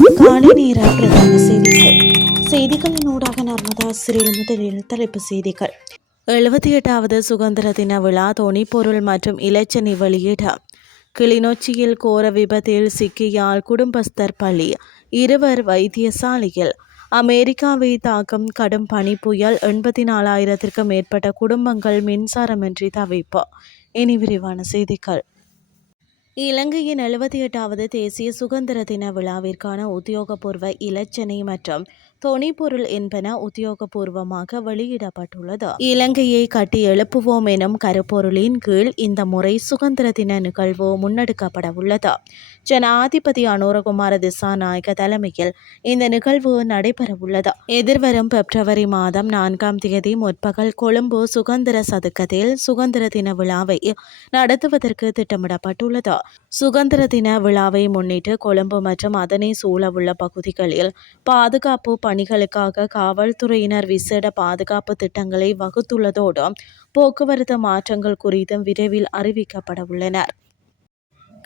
காலை நேர பிரதான செய்திகள். செய்திகளின் ஊடாக நர்மதா சிறில் முதலில் தலைப்பு செய்திகள். எழுபத்தி எட்டாவது சுதந்திர தின விழா தொனிப்பொருள் மற்றும் இலச்சனை வெளியீடு. கிளிநொச்சியில் கோர விபத்தில் சிக்கியால் குடும்பஸ்தர் பள்ளி இருவர் வைத்தியசாலையில். அமெரிக்காவை தாக்கும் கடும் பனி புயல் எண்பத்தி நாலாயிரத்திற்கும் மேற்பட்ட குடும்பங்கள் மின்சாரமின்றி தவிப்பு. இனி விரிவான செய்திகள். இலங்கையின் எழுபத்தி எட்டாவது தேசிய சுதந்திர தின விழாவிற்கான உத்தியோகபூர்வ இலச்சினை மற்றும் தொனிப்பொருள் என்பன உத்தியோகபூர்வமாக வெளியிடப்பட்டுள்ளது. இலங்கையை கட்டி எழுப்புவோம் எனும் கருப்பொருளின் கீழ் இந்த முறை சுதந்திர தின நிகழ்வு முன்னெடுக்கப்பட உள்ளது ஜனாதிபதி அனுரகுமார திசாநாயக தலைமையில் இந்த நிகழ்வு நடைபெறவுள்ளது. எதிர்வரும் பிப்ரவரி மாதம் நான்காம் தேதி முற்பகல் கொழும்பு சுதந்திர சதுக்கத்தில் சுதந்திர தின விழாவை நடத்துவதற்கு திட்டமிடப்பட்டுள்ளது. சுதந்திர தின விழாவை முன்னிட்டு கொழும்பு மற்றும் அதனை சூழவுள்ள பகுதிகளில் பாதுகாப்பு பணிகளுக்காக காவல்துறையினர் விசேட பாதுகாப்பு திட்டங்களை வகுத்துள்ளதோடு போக்குவரத்து மாற்றங்கள் குறித்தும் விரைவில் அறிவிக்கப்பட உள்ளனர்.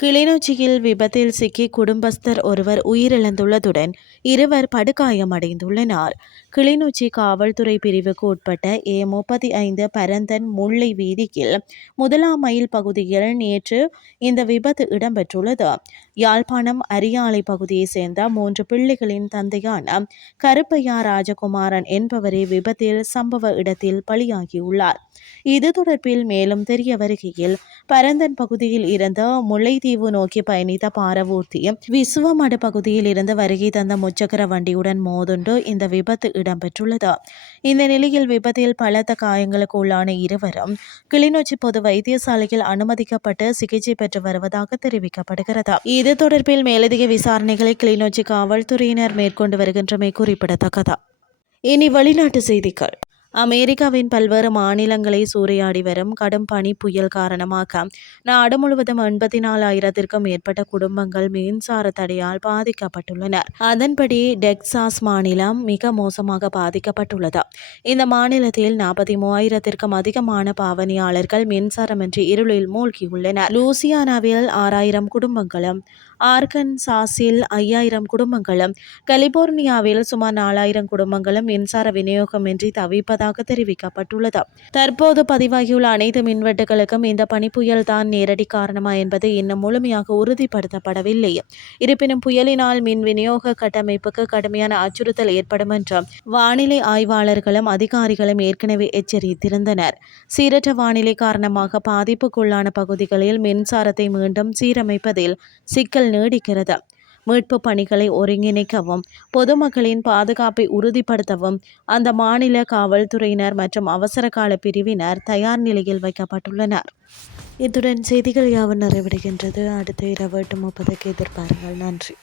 கிளிநொச்சியில் விபத்தில் சிக்கி குடும்பஸ்தர் ஒருவர் உயிரிழந்துள்ளதுடன் இருவர் படுகாயமடைந்துள்ளனர். கிளிநொச்சி காவல்துறை பிரிவுக்கு உட்பட்ட ஏ முப்பத்தி ஐந்து பரந்தன் முல்லை வீதியில் முதலாம் மைல் பகுதியில் நேற்று இந்த விபத்து இடம்பெற்றுள்ளது. யாழ்ப்பாணம் அரியாலை பகுதியைச் சேர்ந்த மூன்று பிள்ளைகளின் தந்தையான கருப்பையா ராஜகுமாரன் என்பவரே விபத்தில் சம்பவ இடத்தில் பலியாகியுள்ளார். இது தொடர்பில் மேலும் தெரிய வருகையில் பரந்தன் பகுதியில் இருந்த முல்லைத்தீவு நோக்கி பயணித்த பாரவூர்த்தி விசுவமடு பகுதியில் இருந்து வருகை தந்த முச்சக்கர வண்டியுடன் மோதுண்டு இந்த விபத்து இடம்பெற்றுள்ளது. இந்த நிலையில் விபத்தில் பலத்த காயங்களுக்கு உள்ளான இருவரும் கிளிநொச்சி பொது வைத்தியசாலையில் அனுமதிக்கப்பட்டு சிகிச்சை பெற்று வருவதாக தெரிவிக்கப்படுகிறது. இது தொடர்பில் மேலதிக விசாரணைகளை கிளிநொச்சி காவல்துறையினர் மேற்கொண்டு வருகின்றமை குறிப்பிடத்தக்கது. இனி வெளிநாட்டு செய்திகள். அமெரிக்காவின் பல்வேறு மாநிலங்களை சூறையாடி வரும் கடும் பனி புயல் காரணமாக நாடு முழுவதும் எண்பத்தி நாலாயிரத்திற்கும் மேற்பட்ட குடும்பங்கள் மின்சார தடையால் பாதிக்கப்பட்டுள்ளனர். அதன்படி டெக்சாஸ் மாநிலம் மிக மோசமாக பாதிக்கப்பட்டுள்ளது. இந்த மாநிலத்தில் நாற்பத்தி மூவாயிரத்திற்கும் அதிகமான பாவனையாளர்கள் மின்சாரமின்றி இருளில் மூழ்கியுள்ளனர். லூசியானாவில் ஆறாயிரம் குடும்பங்களும் ஆர்கன்சாஸில் ஐயாயிரம் குடும்பங்களும் கலிபோர்னியாவில் சுமார் நாலாயிரம் குடும்பங்களும் மின்சார விநியோகமின்றி தவிப்பதாக தெரிவிக்கப்பட்டுள்ளது. தற்போது பதிவாகியுள்ள அனைத்து மின்வெட்டுகளுக்கும் இந்த பனிப்புயல் தான் நேரடி காரணமா என்பது இன்னும் முழுமையாக உறுதிப்படுத்தப்படவில்லை. இருப்பினும் புயலினால் மின் விநியோக கட்டமைப்புக்கு கடுமையான அச்சுறுத்தல் ஏற்படும் என்று வானிலை ஆய்வாளர்களும் அதிகாரிகளும் ஏற்கனவே எச்சரித்திருந்தனர். சீரற்ற வானிலை காரணமாக பாதிப்புக்குள்ளான பகுதிகளில் மின்சாரத்தை மீண்டும் சீரமைப்பதில் சிக்கல் நீடிக்கிறது மீட்பு பணிகளை ஒருங்கிணைக்கவும் பொதுமக்களின் பாதுகாப்பை உறுதிப்படுத்தவும் அந்த மாநில காவல்துறையினர் மற்றும் அவசர கால பிரிவினர் தயார் நிலையில் வைக்கப்பட்டுள்ளனர். இத்துடன் செய்திகள் யாவும் நிறைவடைகின்றது. அடுத்த இரவு எட்டு முப்பதுக்கு எதிர்பாருங்கள். நன்றி.